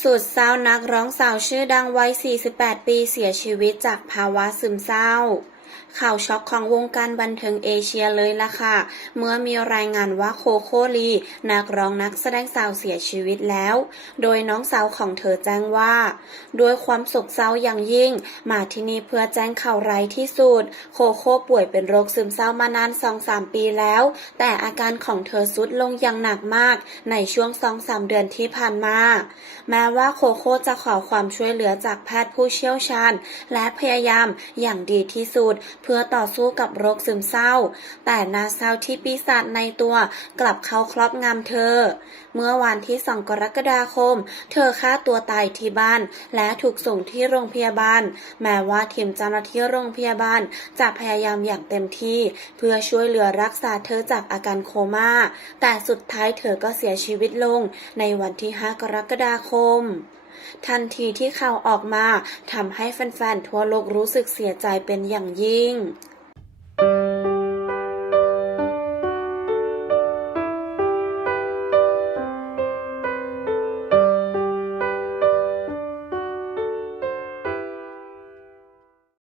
สุดเศร้านักร้องสาวชื่อดังวัย 48 ปีเสียชีวิตจากภาวะซึมเศร้า ข่าวช็อกของวงการบันเทิงเอเชียเลยล่ะค่ะ เมื่อมีรายงานว่าโคโคลีนักร้องนักแสดงสาวเสียชีวิตแล้ว โดยน้องสาวของเธอแจ้งว่า ด้วยความโศกเศร้าอย่างยิ่ง มาที่นี่เพื่อแจ้งข่าวร้ายที่สุด โคโค่ป่วยเป็นโรคซึมเศร้ามานาน 2-3 ปีแล้ว แต่อาการของเธอสุดลงอย่างหนักมากในช่วง 2-3 เดือนที่ผ่านมา แม้ว่าโคโค่จะขอความช่วยเหลือจากแพทย์ผู้เชี่ยวชาญ และพยายามอย่างดีที่สุดเพื่อต่อสู้กับโรคซึมเศร้า แต่นาเศร้าที่ปีศาจในตัวกลับเข้าครอบงำเธอ เมื่อวันที่ 2 กรกฎาคม เธอฆ่าตัวตายที่บ้าน และถูกส่งที่โรงพยาบาล แม้ว่าทีมเจ้าหน้าที่โรงพยาบาลจะพยายามอย่างเต็มที่ เพื่อช่วยเหลือรักษาเธอจากอาการโคม่า แต่สุดท้ายเธอก็เสียชีวิตลงในวันที่ 5 กรกฎาคม ทันทีที่ข่าวออกมาทำให้แฟนๆทั่วโลกรู้สึกเสียใจเป็นอย่างยิ่ง